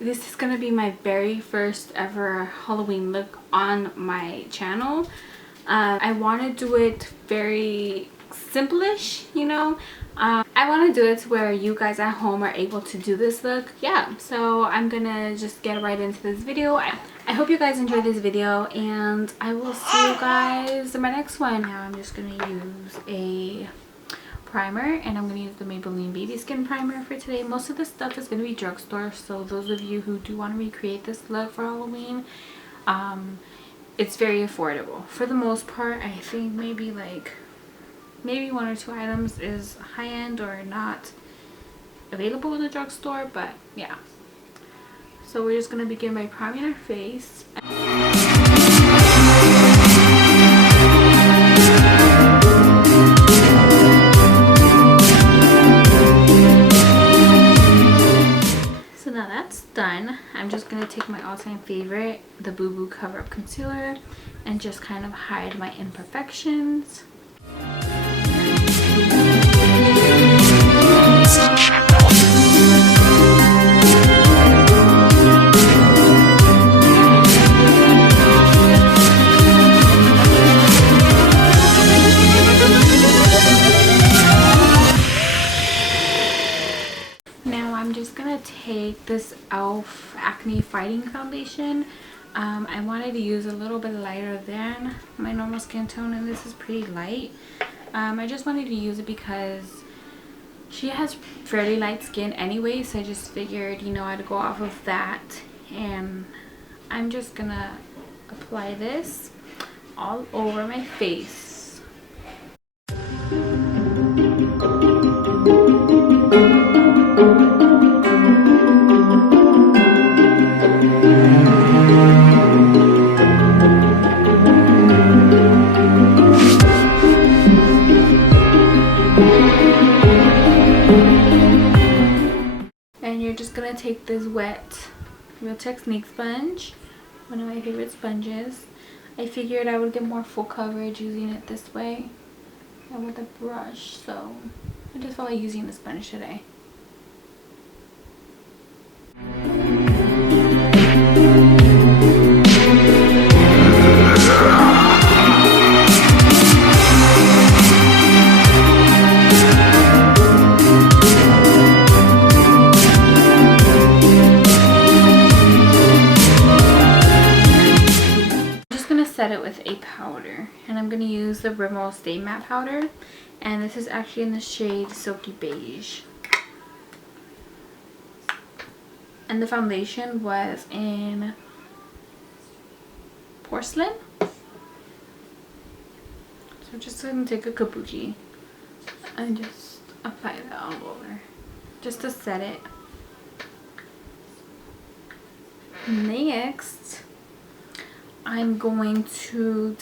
this is gonna be my very first ever Halloween look on my channel. I want to do it very simple-ish, you know. I want to do it to where you guys at home are able to do this look. Yeah, so I'm gonna just get right into this video. I hope you guys enjoyed this video, and I will see you guys in my next one. Now I'm just gonna use a primer, and I'm gonna use the Maybelline Baby Skin Primer for today. Most of the stuff is gonna be drugstore, so those of you who do want to recreate this look for Halloween, it's very affordable. For the most part, I think maybe one or two items is high-end or not available in the drugstore, but yeah. So we're just gonna begin by priming our face. So now that's done, I'm just gonna take my all-time favorite, the Boo Boo Cover Up Concealer, and just kind of hide my imperfections. Now I'm just gonna take this e.l.f. Acne Fighting Foundation. I wanted to use a little bit lighter than my normal skin tone, and this is pretty light. I just wanted to use it because she has fairly light skin anyway, so I just figured, you know, I'd go off of that. And I'm just gonna apply this all over my face. And you're just gonna take this wet Real Technique sponge, one of my favorite sponges. I figured I would get more full coverage using it this way and with a brush, so I just felt like using the sponge today. Set it with a powder, and I'm going to use the Rimmel Stay Matte Powder, and this is actually in the shade Silky Beige. And the foundation was in Porcelain. So I'm just going to take a kabuki and just apply that all over just to set it. Next, I'm going to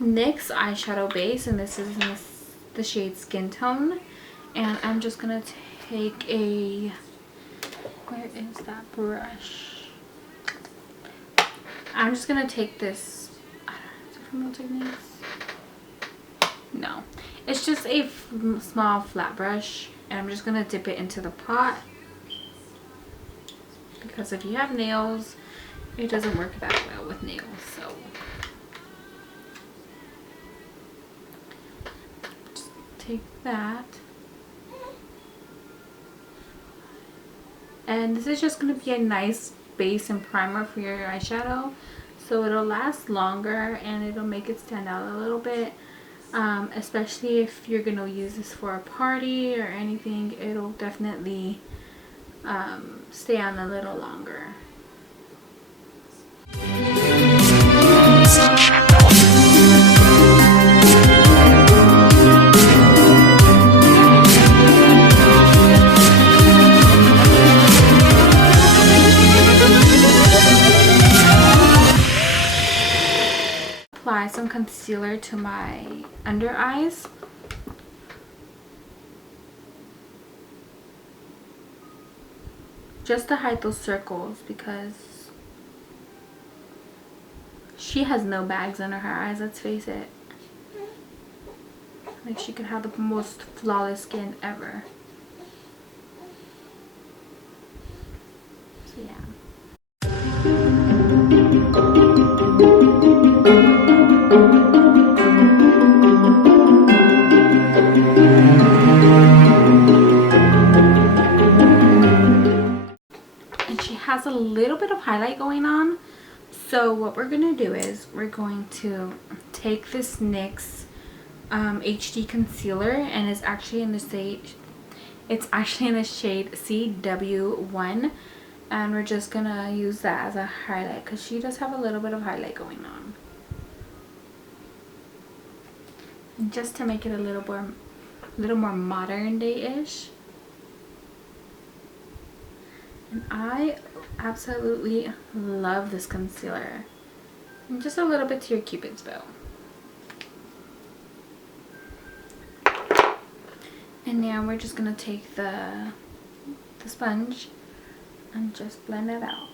NYX eyeshadow base, and this is in the shade Skin Tone, and I'm just gonna take a, where is that brush? I'm just gonna take this, I don't know, is it from Real Techniques? No, it's just a small flat brush, and I'm just gonna dip it into the pot, because if you have nails, it doesn't work that well with nails. So just take that, and this is just going to be a nice base and primer for your eyeshadow, so it'll last longer and it'll make it stand out a little bit, especially if you're going to use this for a party or anything. It'll definitely stay on a little longer. Apply some concealer to my under eyes. Just to hide those circles, because she has no bags under her eyes, let's face it. Like, she could have the most flawless skin ever. Yeah. And she has a little bit of highlight going on. So what we're going to do is we're going to take this NYX HD concealer, and it's actually in the shade CW1, and we're just gonna use that as a highlight because she does have a little bit of highlight going on, just to make it a little more modern day-ish. And I absolutely love this concealer. And just a little bit to your Cupid's bow. And now we're just gonna take the sponge and just blend it out.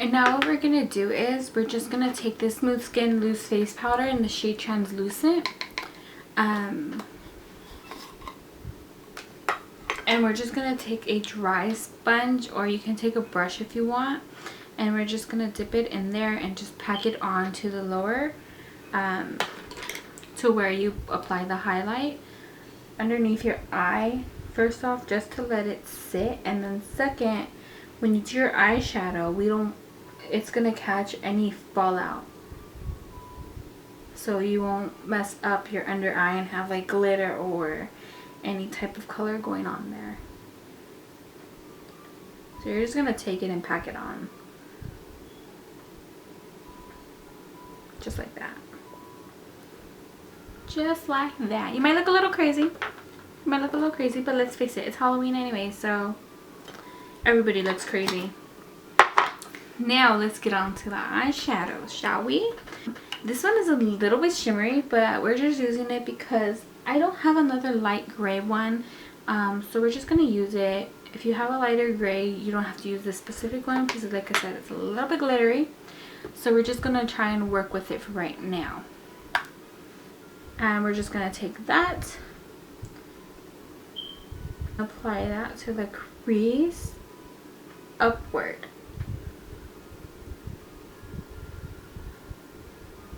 And now what we're gonna do is we're just gonna take this Smooth Skin Loose Face Powder in the shade Translucent. And we're just gonna take a dry sponge, or you can take a brush if you want, and we're just gonna dip it in there and just pack it on to the lower, to where you apply the highlight underneath your eye. First off, just to let it sit, and then second, when you do your eyeshadow, it's gonna catch any fallout, so you won't mess up your under eye and have like glitter or any type of color going on there. So you're just gonna take it and pack it on, just like that. Just like that. You might look a little crazy. But let's face it, it's Halloween anyway, so everybody looks crazy. Now let's get on to the eyeshadows, shall we? This one is a little bit shimmery, but we're just using it because I don't have another light gray one. So we're just gonna use it. If you have a lighter gray, you don't have to use this specific one because, like I said, it's a little bit glittery. So we're just gonna try and work with it for right now. And we're just gonna take that, apply that to the crease upward.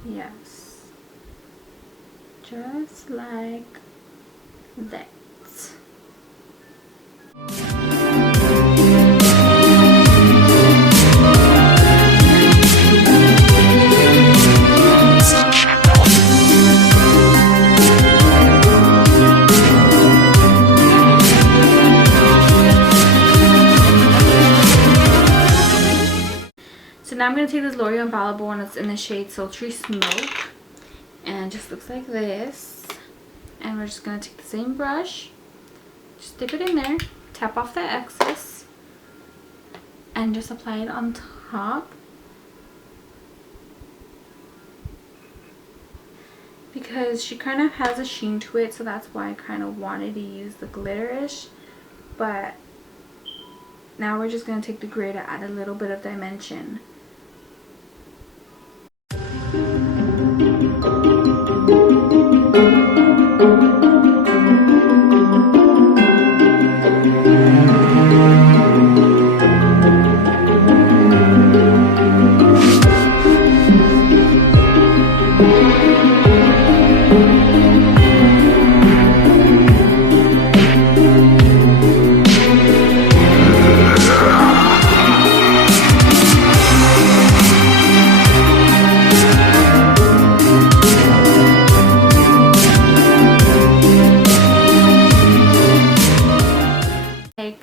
Yes, just like that. So now I'm going to take this L'Oreal Infallible one. It's in the shade Sultry Smoke, and it just looks like this. And we're just going to take the same brush, just dip it in there, tap off the excess, and just apply it on top. Because she kind of has a sheen to it, so that's why I kind of wanted to use the glitter-ish. But now we're just going to take the gray to add a little bit of dimension.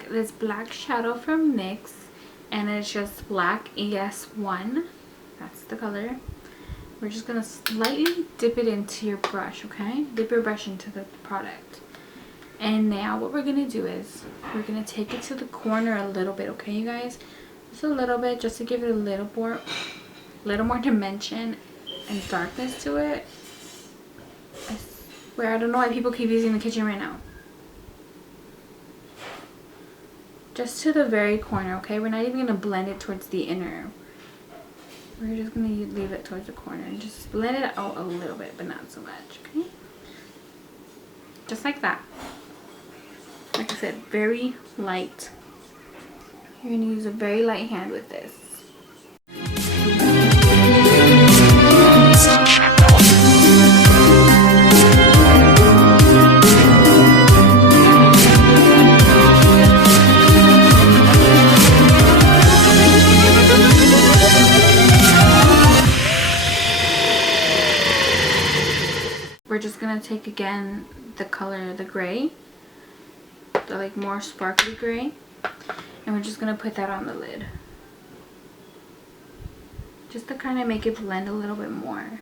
This black shadow from NYX, and it's just black ES1. That's the color. We're just gonna slightly dip it into your brush, okay? Dip your brush into the product. And now what we're gonna do is we're gonna take it to the corner a little bit, okay, you guys? Just a little bit, just to give it a little more dimension and darkness to it. Where I don't know why people keep using the kitchen right now. Just to the very corner, okay? We're not even going to blend it towards the inner. We're just going to leave it towards the corner and just blend it out a little bit, but not so much, okay? Just like that. Like I said, very light. You're going to use a very light hand with this. We're just gonna take again the color, the gray, the like more sparkly gray, and we're just gonna put that on the lid, just to kind of make it blend a little bit more.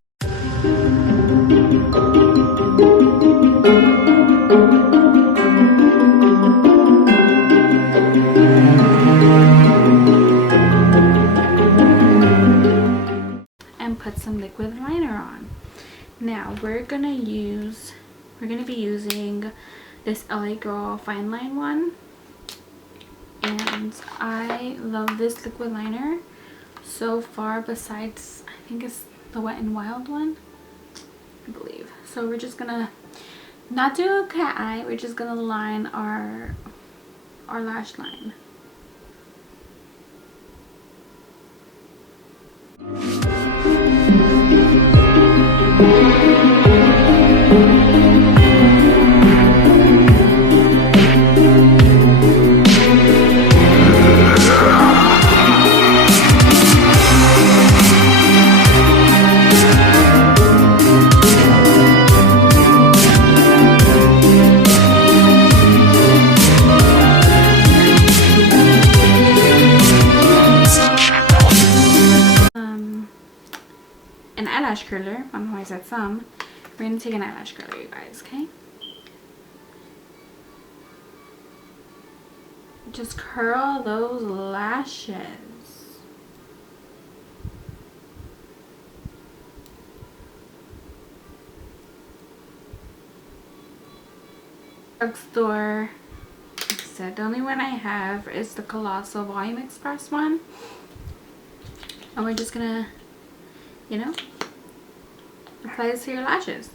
And put some liquid liner on. Now we're gonna be using this LA Girl Fine Line one, and I love this liquid liner so far, besides I think it's the Wet n Wild one, I believe. So we're just gonna not do a cat eye, we're just gonna line our lash line. An eyelash curler. I don't know why I said some. We're gonna take an eyelash curler, you guys, okay? Just curl those lashes. Drugstore. Like I said, the only one I have is the Colossal Volume Express one. And we're just gonna, you know, apply this to your lashes.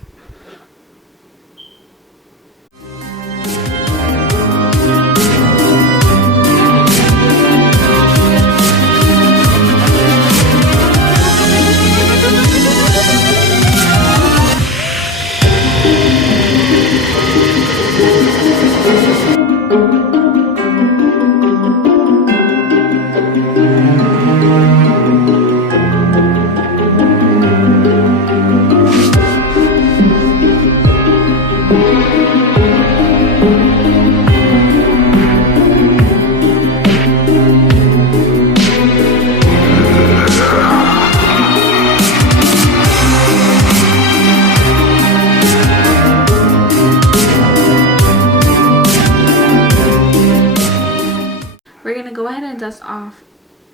We're gonna go ahead and dust off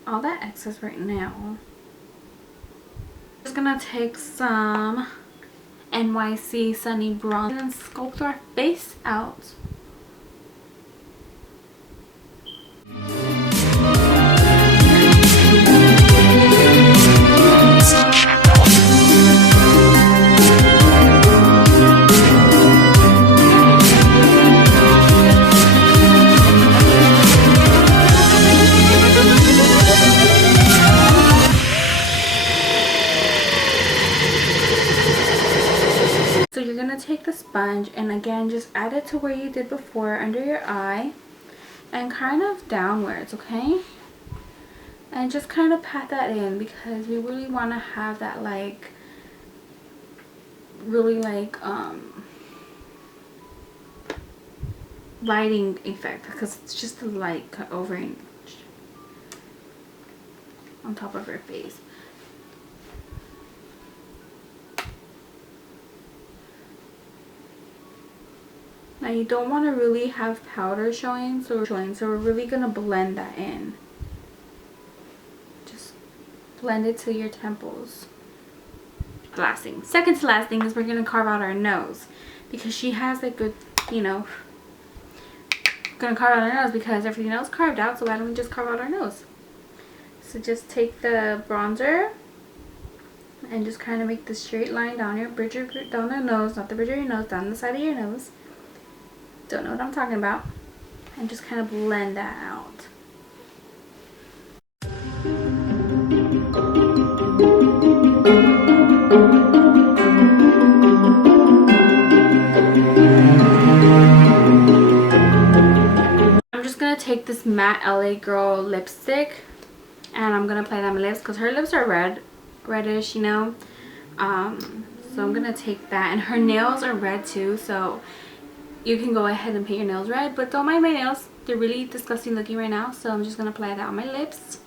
all that excess right now. Just gonna take some NYC Sunny Bronze and sculpt our face out. So you're going to take the sponge and again just add it to where you did before under your eye and kind of downwards, okay? And just kind of pat that in because we really want to have that like really like lighting effect because it's just a light cut over on top of her face. Now you don't want to really have powder showing, so we're really going to blend that in. Just blend it to your temples. Last thing, second to last thing is we're going to carve out our nose. because she has like good, you know, gonna carve out her nose because everything else carved out, so why don't we just carve out our nose? So just take the bronzer and just kind of make the straight line down your bridge of down the nose, not the bridge of your nose, down the side of your nose. Don't know what I'm talking about. And just kind of blend that out. I'm just gonna take this matte LA Girl lipstick and I'm gonna apply that on my lips because her lips are reddish, you know. So I'm gonna take that, and her nails are red too, so you can go ahead and paint your nails red, but don't mind my nails. They're really disgusting looking right now, so I'm just gonna apply that on my lips.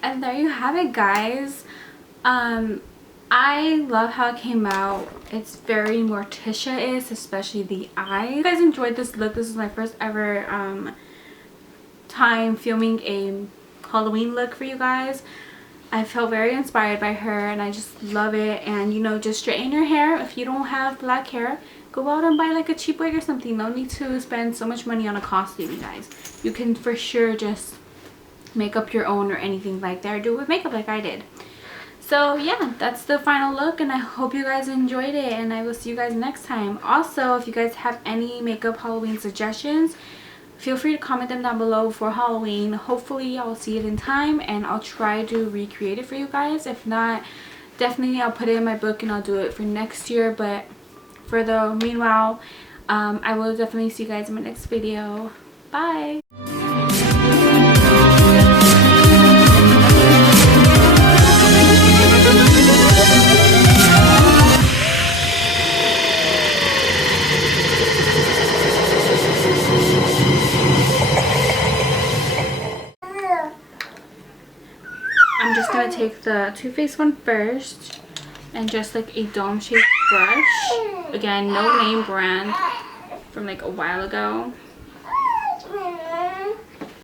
And there you have it, guys. I love how it came out. It's very Morticia-ish, especially the eyes. If you guys enjoyed this look, this is my first ever time filming a Halloween look for you guys. I felt very inspired by her and I just love it. And you know, just straighten your hair. If you don't have black hair, go out and buy like a cheap wig or something. No need to spend so much money on a costume, you guys. You can for sure just make up your own or anything like that, or do it with makeup like I did. So yeah, that's the final look, and I hope you guys enjoyed it, and I will see you guys next time. Also, if you guys have any makeup Halloween suggestions, feel free to comment them down below for Halloween. Hopefully I'll see it in time and I'll try to recreate it for you guys. If not, definitely I'll put it in my book and I'll do it for next year. But for the meanwhile, I will definitely see you guys in my next video. Bye. I'm just gonna take the Too Faced one first and just like a dome shaped brush. Again, no name brand, from like a while ago.